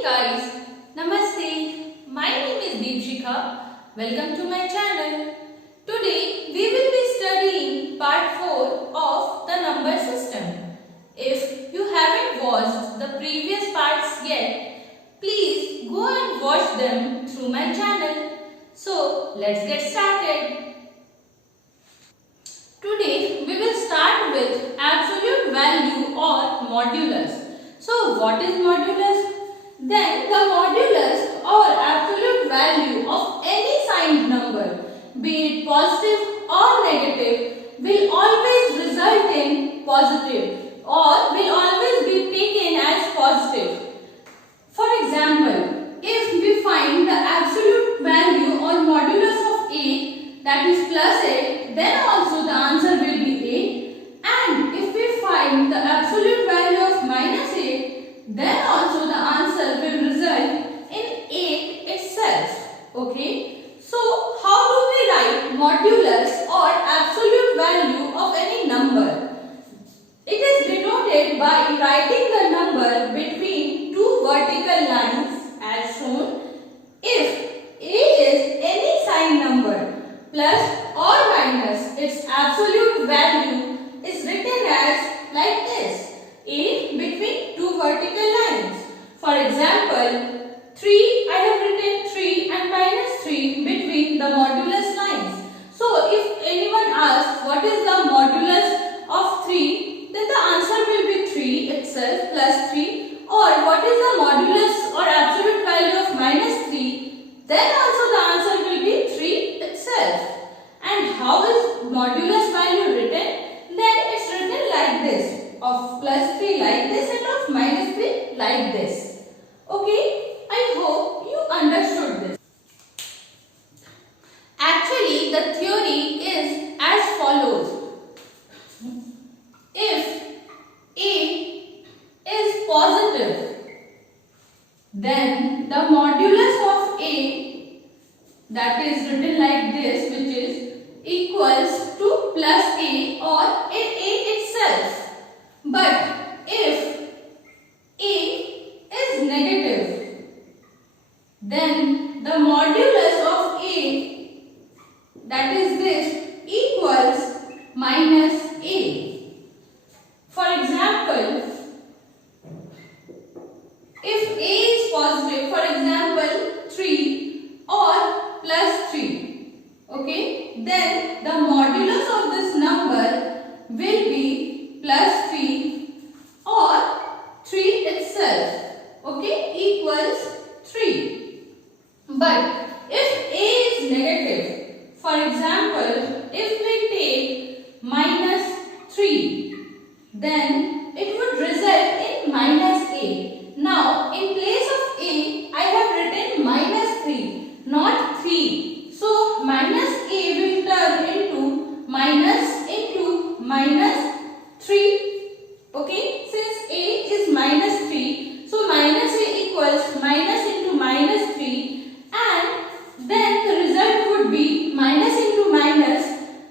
Hey guys, Namaste. My name is Deepshikha. Welcome to my channel. Today we will be studying part 4 of the number system. If you haven't watched the previous parts yet, please go and watch them through my channel. So let's get started. Today we will start with absolute value or modulus. So what is modulus? Then the modulus or absolute value of any signed number, be it positive or negative, will always result in positive or will always be taken as positive. For example, if we find the absolute value or modulus of A, that is plus 8, then also the answer will be A. And if we find the absolute value of minus 8, then also the answer will result in 8 itself. Okay. So how do we write modulus or absolute value of any number? It is denoted by writing the number between two vertical lines as shown. If A is any signed number, plus or minus, its absolute value is written as like this. A between two vertical lines. For example, 3, I have written 3 and minus 3 between the modulus lines. So if anyone asks what is the modulus of 3, then the answer will be 3 itself plus 3. Or what is the modulus or absolute value of minus 3, then also the answer will be 3 itself. And how is modulus value written? Then it's written like this, of plus 3 like this and of minus 3 like this. Okay, I hope you understood this. Actually, the theory is as follows. If A is positive, then the modulus of A, that is written like this, which is equals to plus A or A itself. But if A is negative, then the modulus of A, that is this, equals minus A. For example, if A is positive, for example 3 or plus 3, okay, then the modulus of this number will be plus 3 or 3 itself, okay, equals 3. But if A is negative, for example, if we take minus 3, then it would result in minus A. Now, in place of A, I have written minus 3, not 3. So, minus A will turn into minus 3. Okay, since A is minus 3, so minus A equals minus into minus 3, and then the result would be minus into minus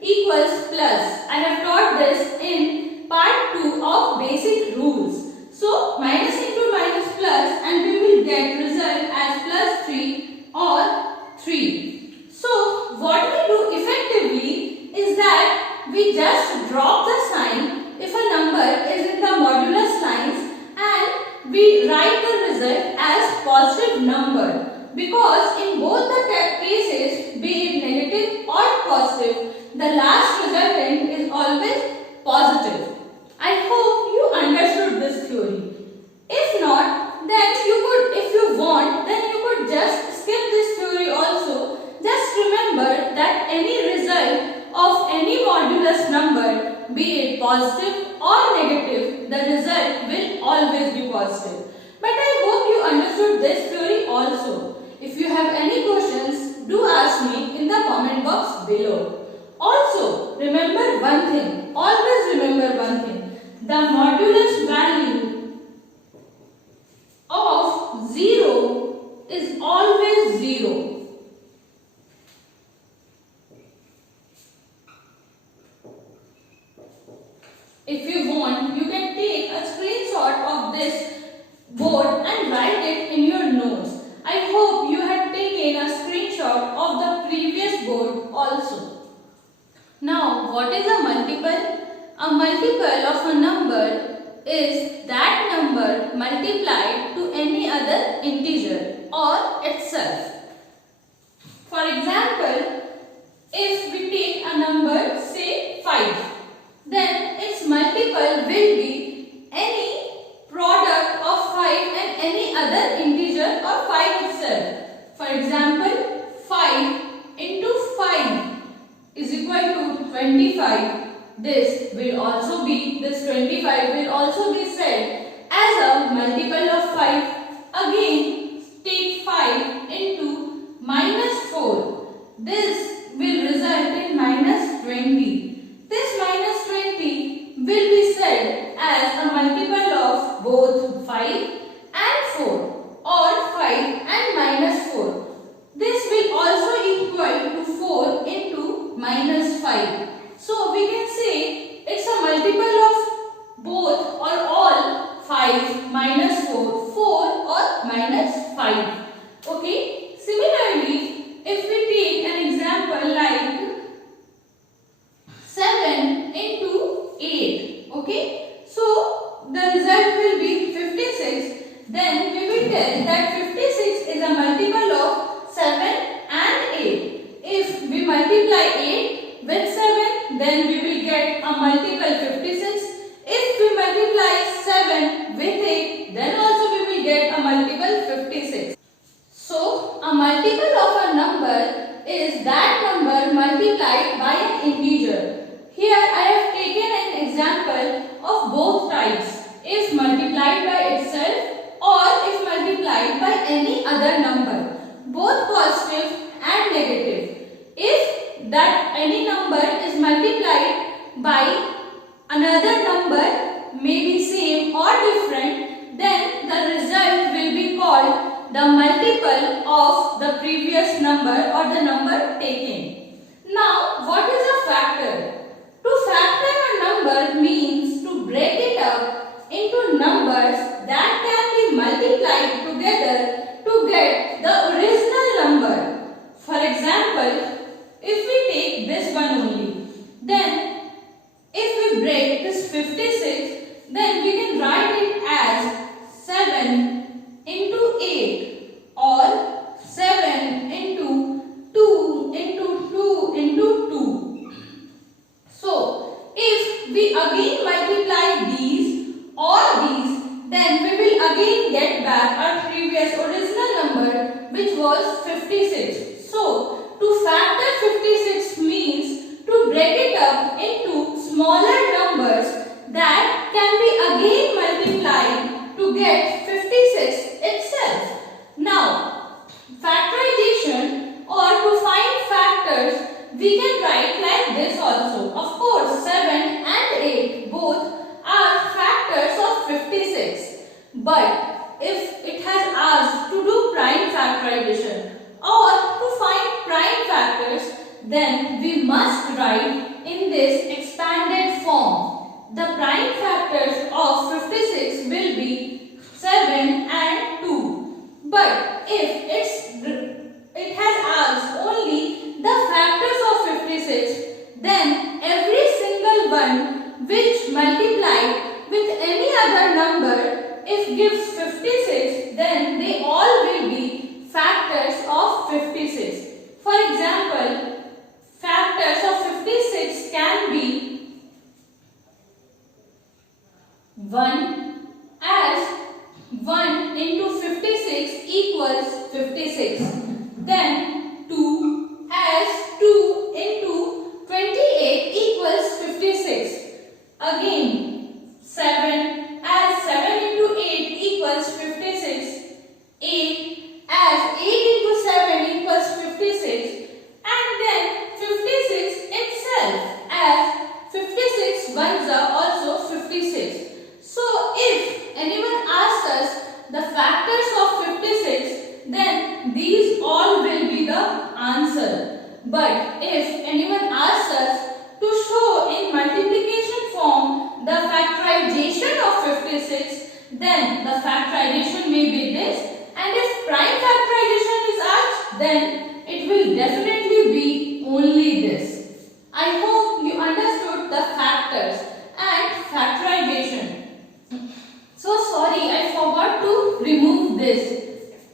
equals plus. I have taught this in part 2 of basic rules. So, minus into minus plus, and we will get result as plus 3 or 3. So, what we do effectively is that we just drop the sign if a number is in the modulus lines and we write the result as positive number, because in both the cases, be it negative or positive, the last resultant is always positive. I hope you understood this theory. If not, then you could, if you want, then you could just skip this theory also. Just remember that any result of any modulus number, be it positive or negative, the result will always be positive. But I hope you understood this theory also. If you have any questions, do ask me in the comment box below. Also, remember one thing, always remember one thing. The modulus value of 0 is always 0. If you want, you can take a screenshot of this board and write it in your also. Now, what is a multiple? A multiple of a number is that number multiplied to any other integer or itself. For example, if we take a number, say 5, then its multiple will be any product of 5 and any other integer or 5 itself. For example, 5 into 5 is equal to 25. This 25 will also be said as a multiple of 5. Again, take 5 into minus 4. This will result in minus 20. This minus 20 will be said as a multiple of both 5 and 4 or 5 and minus 4. This will also equal to 4 into minus 5. So we can say it's a multiple of both or all 5 minus 4, 4 or minus 5. Okay. Similarly, if we take an example like 7 into 8. Okay. So the result will be 56. Then we will tell that 56 is a multiple of 7 and 8. If we multiply 8 with 7, then we will get a multiple 56. If we multiply 7 with 8, then also we will get a multiple 56. So, a multiple of a number is that number multiplied by an integer. Here I have taken an example of both types, if multiplied by itself or if multiplied by any other number, both positive and negative. If that any number is multiplied by another number, may be same or different, then the result will be called the multiple of the previous number or the number taken. Now, what is a factor? To factor a number means to break it up into numbers that can be multiplied together to get the original number. For example, if we take this one only, then if we break this 56, then we can write it as 7 into 8 or 7 into 2 into 2 into 2. So, if we again multiply these or these, then we will again get back our previous original number, which was 56. So, to factor 56 means to break it up into smaller numbers that can be again multiplied to get 56 itself. Now, factorization or to find factors, we can write like this also. Of course, 7 and 8 both are factors of 56. But if it has asked to do prime factorization or to find prime factors, then we must write in this expanded form. The prime factors of 56 will be 7 and 2. But if it has asked only the factors of 56, then every single one which multiplied with any other number, if gives 56, then they all will be factors of 56. For example, factors of 56 can be 1, as 1 into 56 equals 56. Then 2, as 2 into 28 equals 56. Again 7, as 7 into 8 equals 56. 8, as 8 into 7 equals 56. And then 56 itself, as 56 ones are also 56. So, if anyone asks us the factors of 56, then these all will be the answer. But if anyone asks us to show in multiplication form the factorization of 56, then the factorization may be this, and if prime factorization is asked, then it will definitely be only this. remove this.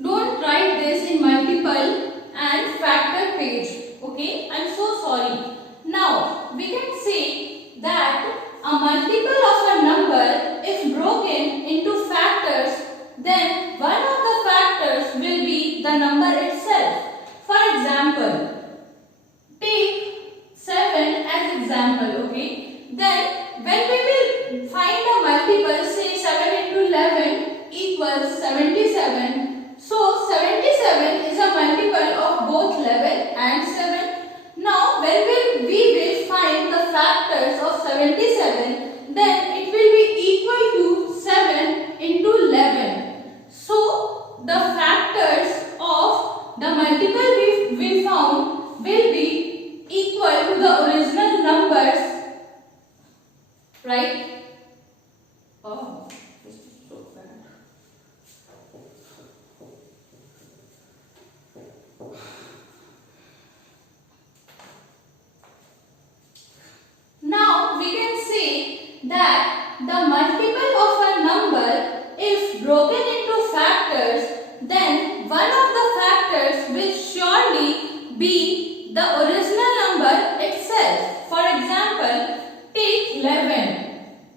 Don't write this in multiple and factor page. Okay, I'm so sorry. Now we can say that a multiple of a number, if broken into factors, then one of the factors will be the number itself. For example, take 7 as example. Okay, then when we will find a multiple, say 7 into 11 equals 77. So 77 is a multiple of both 11 and 7. Now when we will find the factors of 77, then it will be equal to 7 into 11. So the factors of the multiple we found will be equal to the original numbers, right? Oh, this is so bad. Now we can say that the multiple of a number, if broken into factors, then one of the factors will surely be the original number itself. For example, take 11.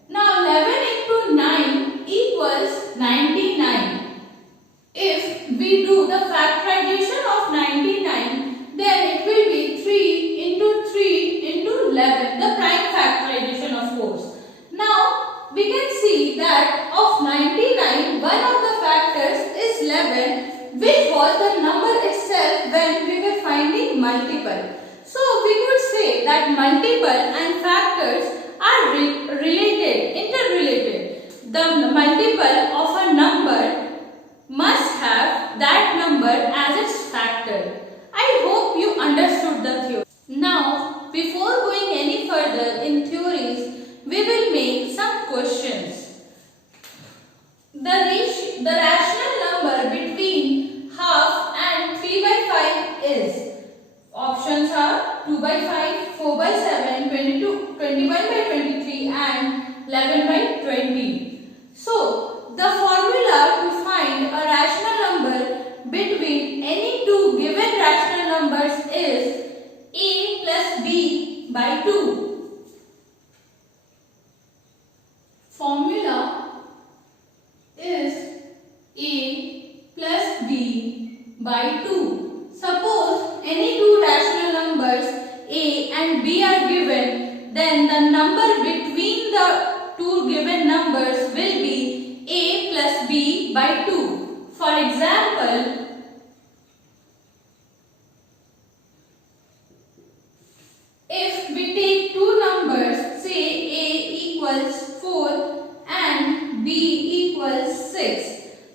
Now 11 into 9 equals 99. If we do the factorization of 99, then it will be 3 into 3 into 11, the prime factorization of course. Now we can see that of 99, one of the factors is 11, which was the number itself when we were finding multiple. So we could say that multiple and factors are related, interrelated. The multiple of a number must have that number as its factor. I hope you understood the theory. Now, before going any further in theories, we will make some questions. The rational number between half and 3 by 5 is, options are 2 by 5, 4 by 7, 21 by 23 and 11 by 20. So, the formula to find a rational number between any two given rational numbers is a plus b by 2. Formula is a plus b by 2. Suppose any two rational numbers a and b are given, then the number between the two given numbers will be a plus b by 2. For example, if we take two numbers, say a equals 4 and b equals 6,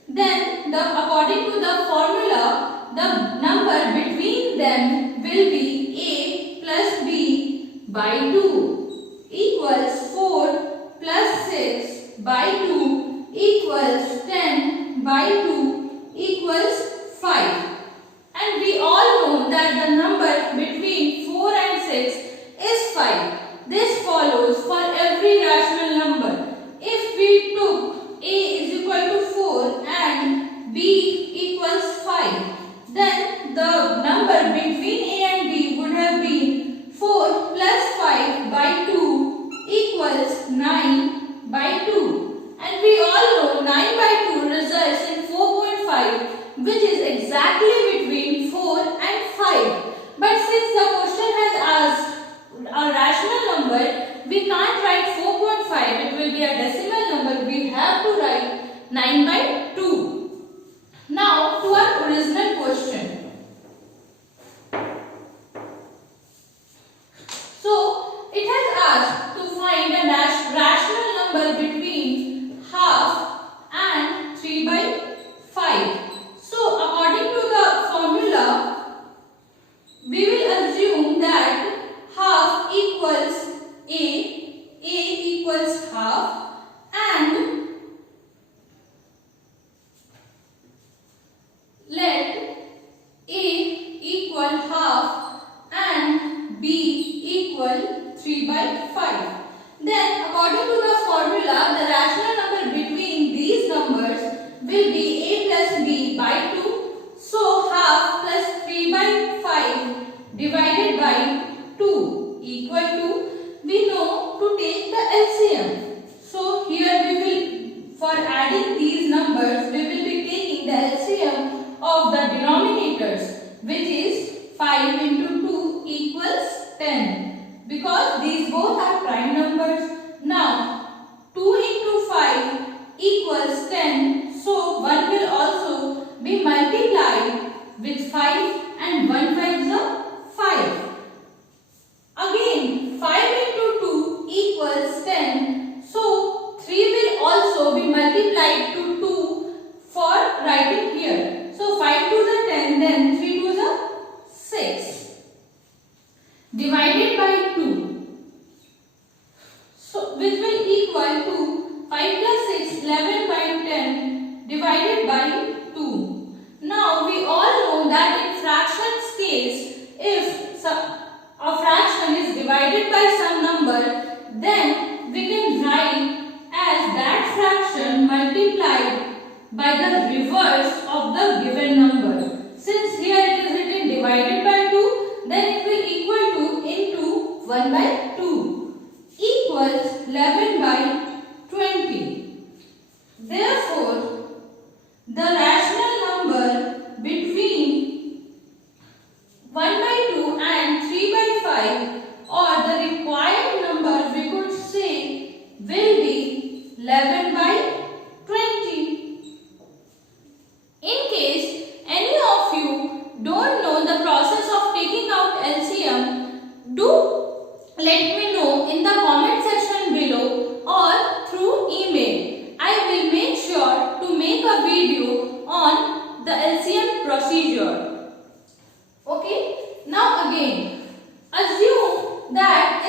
then according to the formula, the number between them will be a plus b by 2 equals 4 plus 6 by 2 equals 10 by 2 equals 5. And we all know that the number between 4 and 6 is 5. This follows for every rational number. If we took a is equal to 4 and b equals 5, then the number between a and b would have been 4 plus 5 by 2 equals 9 by 2. And we all know 9 by 2 results in 4.5, which is exactly between 4 and 5. But since the question has asked a rational number, we can't write 4.5, it will be a decimal number, we have to write 9 by 2. Now to our original question. So it has asked to find a rational number between half and 3 by 5. So according to the plus b by 2. So half plus 3 by 5 divided by 2 equal to, we know to take the LCM. So here we will, for adding these numbers, we will be taking the LCM of the denominators, which is 5 into 2 equals 10. Because these both are prime numbers. Now 2 into 5 equals 10. So 1 will also be multiplied with 5 and 1 5s are 5. Again 5 into 2 equals 10. So 3 will also be multiplied to 2 for writing here. So 5 2s are 10, then 3 2s are 6. Divided by 2. So which will equal to 5 plus 6, 11 by 10 divided by 2. Now we all know that in fractions case, if a fraction is divided by some number, then we can write as that fraction multiplied by the reverse of the given number. Since here it is written divided by 2, then it will equal to into 1 by 2 equals 11 by 20. Therefore, the rational number between 1 by 2 and 3 by 5, or the required number we could say, will be 11 by 20. In case any of you don't know the process of taking out LCM, do let me know in the comment section below or through email. I will make sure to make a video on the LCM procedure. Okay. Now again, assume that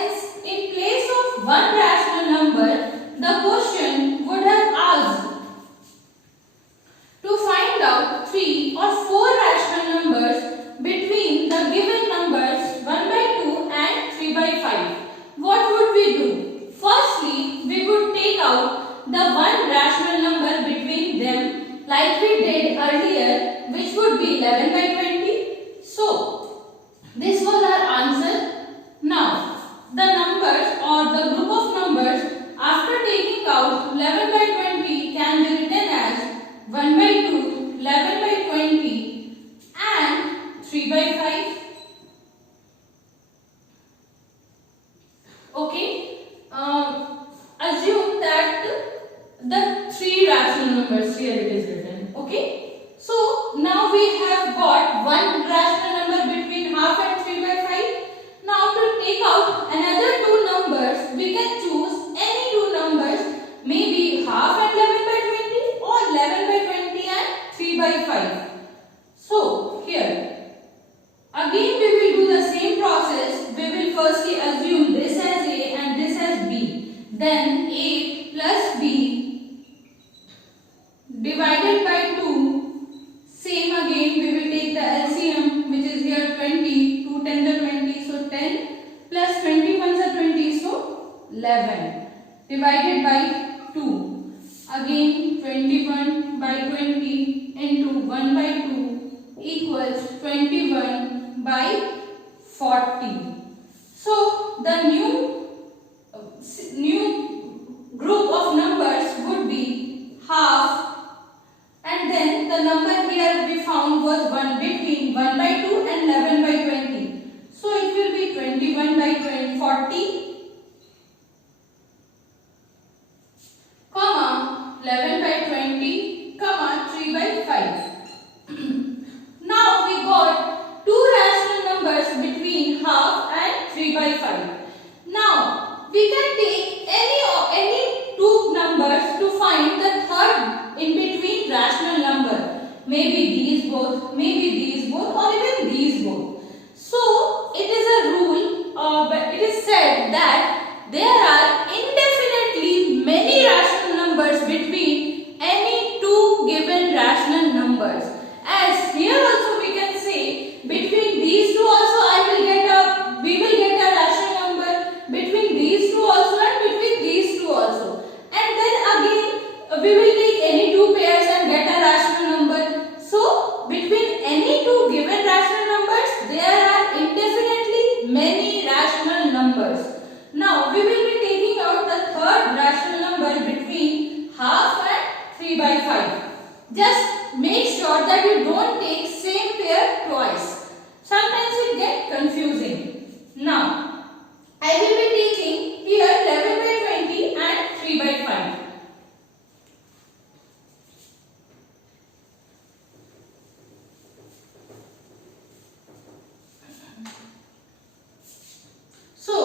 in place of one rational number, the question would have asked to find out 3 or 4 rational numbers between the given numbers 1 by 2 and 3 by 5. What would we do? Firstly, we would take out the one rational number between them like we did earlier, which would be 11 by 20. So, this was our answer. Now, the numbers or the group of numbers after taking out 11 by 20 can be written as 1 by 2, 11 by 20 and 3 by 5. Okay. Assume that the 3 rational numbers here it is written. Okay. So now we have got one rational number between half and 3 by 5. Now to take out another 2 numbers, we can choose any 2 numbers, maybe half and 11 by 20 or 11 by 20 and 3 by 5. So here again we will do the same process. We will firstly assume this as A and this as B. Then A plus B divided by 2. Same again, we will take the LCM, which is here 20, 2 10s are 20, so 10 plus 21s are 20, so 11 divided by 2. Again 21 by 20 into 1 by 2 equals 21 by 40. So the new group of numbers would be half. And then the number here we found was between 1 by 2 and 11 by 20. So it will be 21 by 40, comma 11 by 20, comma 3 by 5. Now we got 2 rational numbers between half and 3 by 5. Now we can take any 2 numbers to find the third in between rational number. Maybe these both, or even these both. So it is a rule, but it is said that there are indefinitely many rational numbers between any 2 given rational numbers. As here also we can say between these 2 also we will get a rational number, between these 2 also and between these 2 also. And then again we will take any 2 pairs and get a rational number. that you don't take same pair twice. Sometimes it gets confusing. Now, I will be taking here 11 by 20 and 3 by 5. So,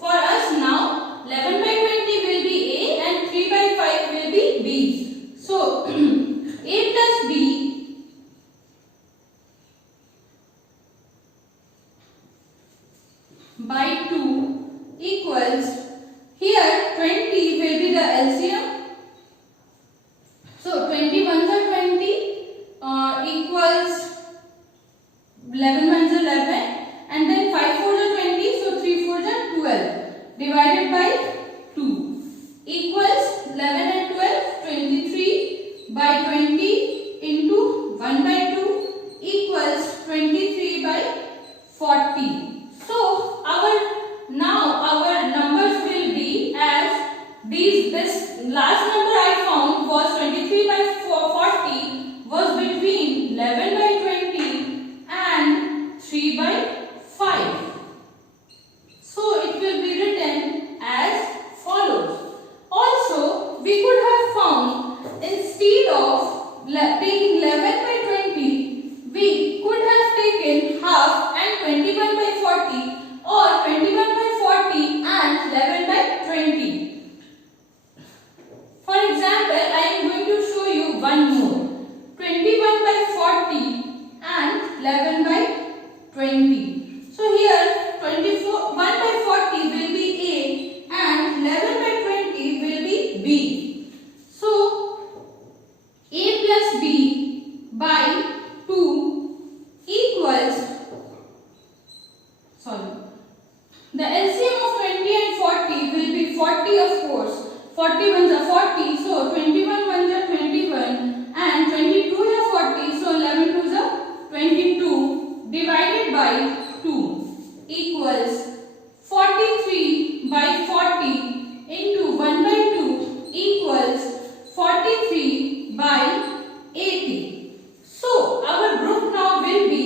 for us now, 11 by 20 will be A and 3 by 5 will be B. So, A plus B by 2 equals, here 20 will be the LCM. So, 20 ones are 20 equals 11 ones are 11, and then 5 fours are 20, so 3 fours are 12 divided by 2 equals 11 and 12, 23 by 20 into 1 by 2 equals 23 by 40. So our numbers will be as these. This last number I found was 23 by 40 was between 11 by 20 and 3 by 5. So it will be written as follows. Also, we could have found, instead of taking 11 by 20, we could have taken half and 21 by 40, or 21 by 40 and 11 by 20. For example, I am going to show you one more. 21 by 40 and 11 by 20. So here 1 by 40 will be A and 11 by 20 will be B. So A plus B by 2 equals, the LCM of 20 and 40 will be 40, of course. 40 ones are 40, so 21 ones are 21 and 22 are 40, so 11 twos are 22 divided by 2 equals 43 by 40 into 1 by 2 equals 43 by 80. So our group now will be,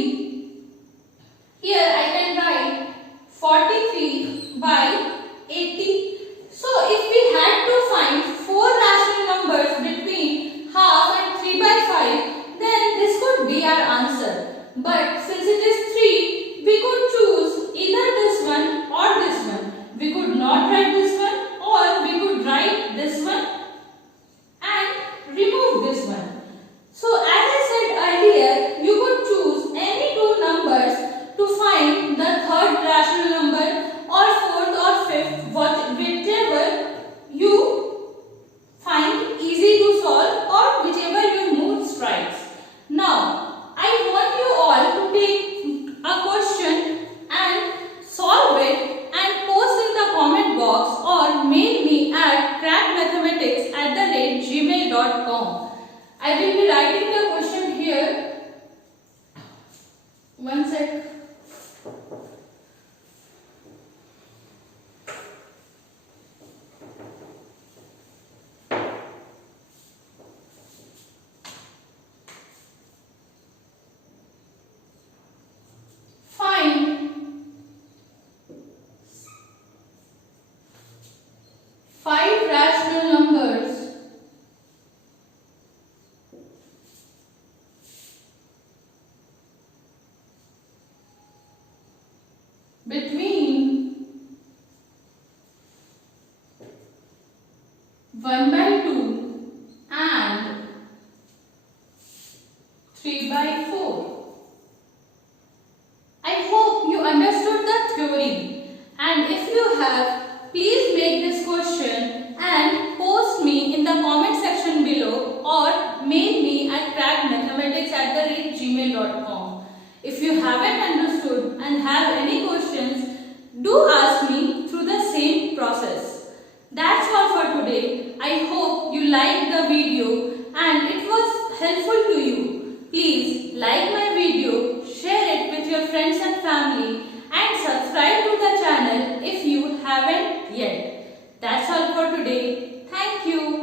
here I can write 43 by 80. So if we had to find 4 rational numbers between half and 3 by 5, then this could be our answer. But since it is 3, we could choose either this one or this one. We could not write this one, or we could write this one and remove this one. So as I said earlier, you could choose any two numbers to find the third rational number or fourth or fifth, whichever you find easy to solve or whichever your mood strikes. Now, I want you all to take a question and solve it and post in the comment box or mail me at crackmathematics@gmail.com. I will be writing the question here. One sec. Find 5 rational numbers between 1 by 2 and 3 by 4. I hope you understood the theory, and if you have, please make this question and post me in the comment section below or mail me at crackmathematics@gmail.com. If you haven't understood and have any questions, do ask me through the same process. That's all for today. I hope you liked the video and it was helpful to you. Please like my video, share it with your friends and family, and subscribe to the channel if you haven't yet. That's all for today. Thank you.